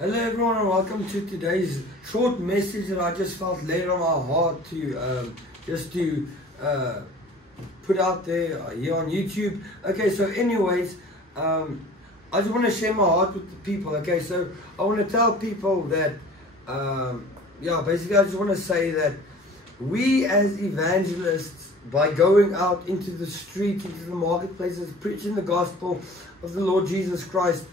Hello everyone and welcome to today's short message that I just felt laid on my heart to put out there here on YouTube. Okay, so anyways, I just want to share my heart with the people. Okay, so I want to tell people that, basically I just want to say that we as evangelists, by going out into the street, into the marketplaces, preaching the gospel of the Lord Jesus Christ,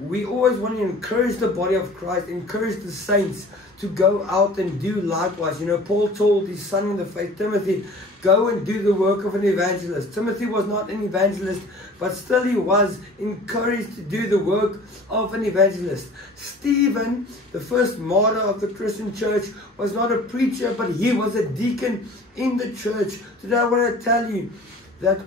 we always want to encourage the body of Christ, encourage the saints to go out and do likewise. You know, Paul told his son in the faith, Timothy, go and do the work of an evangelist. Timothy was not an evangelist, but still he was encouraged to do the work of an evangelist. Stephen, the first martyr of the Christian church, was not a preacher, but he was a deacon in the church. Today I want to tell you that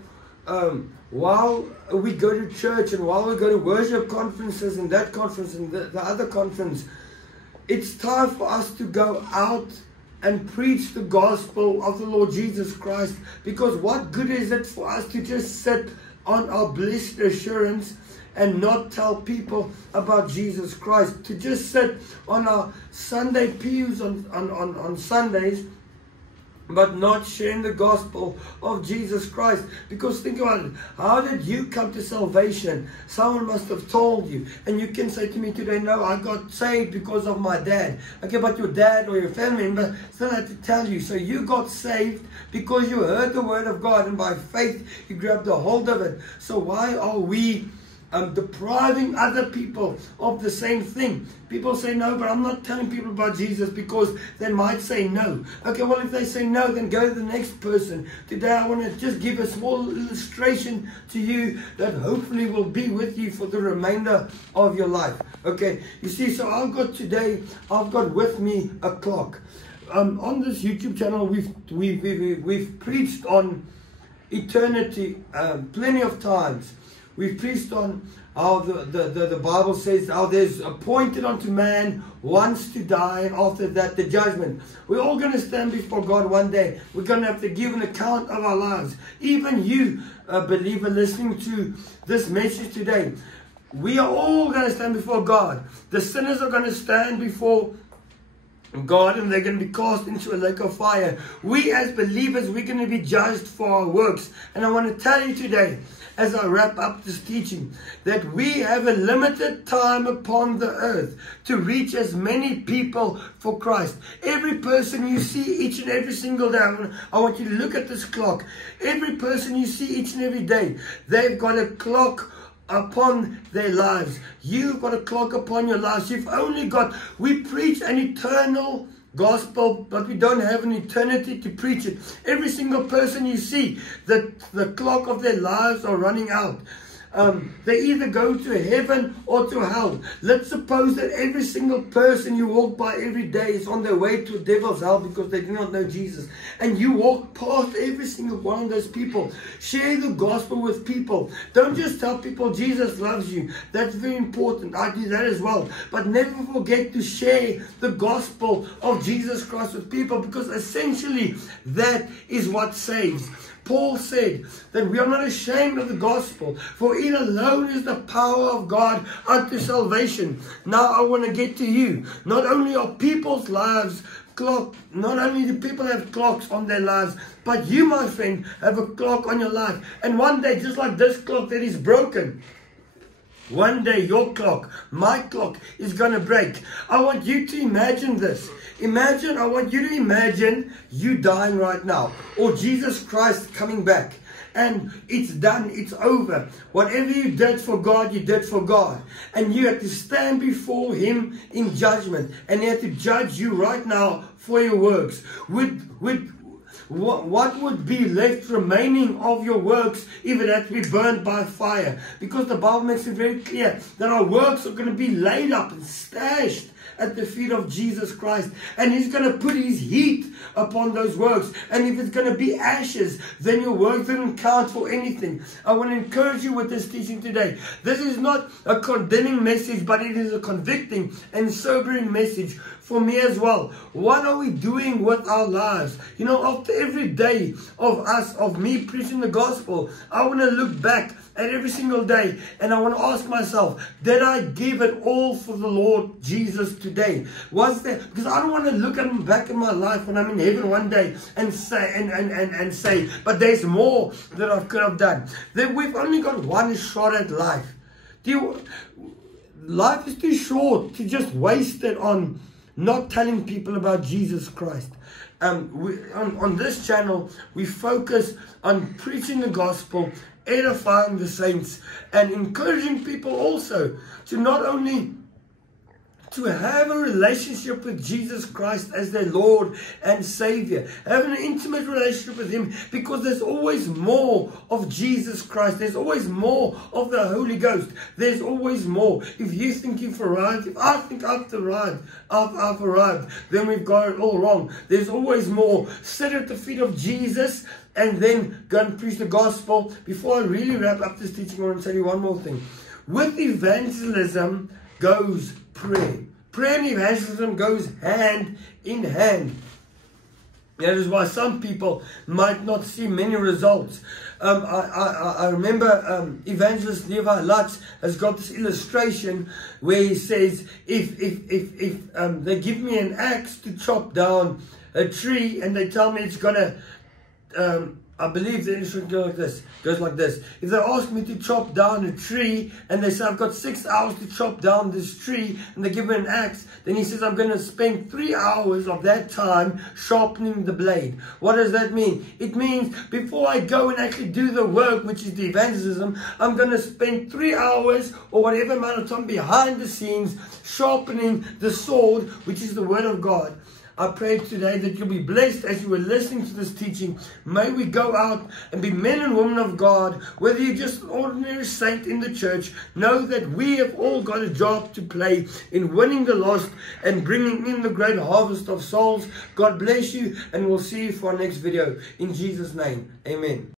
while we go to church and while we go to worship conferences and that conference and the other conference, it's time for us to go out and preach the gospel of the Lord Jesus Christ. Because what good is it for us to just sit on our blessed assurance and not tell people about Jesus Christ? To just sit on our Sunday pews on Sundays, but not sharing the gospel of Jesus Christ. Because think about it, how did you come to salvation? Someone must have told you. And you can say to me today, no, I got saved because of my dad. Okay, but your dad or your family member still had to tell you. So you got saved because you heard the word of God, and by faith you grabbed a hold of it. So why are we depriving other people of the same thing? People say, no, but I'm not telling people about Jesus because they might say no. Okay, well, if they say no, then go to the next person. Today I want to just give a small illustration to you that hopefully will be with you for the remainder of your life. Okay, you see, so I've got with me a clock. On this YouTube channel, we've preached on eternity plenty of times. We've preached on how the Bible says how there's appointed unto man once to die, and after that the judgment. We're all going to stand before God one day. We're going to have to give an account of our lives. Even you, believer, listening to this message today, we are all going to stand before God. The sinners are going to stand before God, and they're going to be cast into a lake of fire. We as believers, we're going to be judged for our works. And I want to tell you today, as I wrap up this teaching, that we have a limited time upon the earth to reach as many people for Christ. Every person you see each and every single day, I want you to look at this clock. Every person you see each and every day, they've got a clock upon their lives. You've got a clock upon your lives. We preach an eternal gospel, but we don't have an eternity to preach it. Every single person you see, the clock of their lives are running out. They either go to heaven or to hell. Let's suppose that every single person you walk by every day is on their way to devil's hell because they do not know Jesus. And you walk past every single one of those people. Share the gospel with people. Don't just tell people Jesus loves you. That's very important. I do that as well. But never forget to share the gospel of Jesus Christ with people, because essentially that is what saves. Paul said that we are not ashamed of the gospel, for it alone is the power of God unto salvation. Now I want to get to you. Not only are people's lives not only do people have clocks on their lives, but you, my friend, have a clock on your life. And one day, just like this clock that is broken, one day your clock, my clock, is going to break. I want you to imagine this. I want you to imagine you dying right now, or Jesus Christ coming back. And it's done, it's over. Whatever you did for God, you did for God. And you have to stand before Him in judgment. And He had to judge you right now for your works. What would be left remaining of your works if it had to be burned by fire? Because the Bible makes it very clear that our works are going to be laid up and stashed at the feet of Jesus Christ, and He's going to put His heat upon those works. And if it's going to be ashes, then your work didn't count for anything. I want to encourage you with this teaching today. This is not a condemning message, but it is a convicting and sobering message for me as well. What are we doing with our lives? You know, after every day of me preaching the gospel, I want to look back at every single day and I want to ask myself, did I give it all for the Lord Jesus today? Was there, because I don't want to look back in my life when I'm in heaven one day and say, and say, but there's more that I could have done. Then we've only got one shot at life. Life is too short to just waste it on not telling people about Jesus Christ. On this channel, we focus on preaching the gospel, edifying the saints, and encouraging people also to not only to have a relationship with Jesus Christ as their Lord and Savior, have an intimate relationship with Him, because there's always more of Jesus Christ. There's always more of the Holy Ghost. There's always more. If you think you've arrived, if I think I've arrived, then we've got it all wrong. There's always more. Sit at the feet of Jesus and then go and preach the gospel. Before I really wrap up this teaching, I want to tell you one more thing. With evangelism goes prayer. Prayer and evangelism goes hand in hand. That is why some people might not see many results. I remember evangelist Levi Lutz has got this illustration where he says, if they give me an axe to chop down a tree and they tell me it's gonna I believe the illustration goes like this. If they ask me to chop down a tree and they say I've got 6 hours to chop down this tree, and they give me an axe, then he says I'm going to spend 3 hours of that time sharpening the blade. What does that mean? It means before I go and actually do the work, which is the evangelism, I'm going to spend 3 hours or whatever amount of time behind the scenes sharpening the sword, which is the word of God. I pray today that you'll be blessed as you were listening to this teaching. May we go out and be men and women of God. Whether you're just an ordinary saint in the church, know that we have all got a job to play in winning the lost and bringing in the great harvest of souls. God bless you, and we'll see you for our next video. In Jesus' name, amen.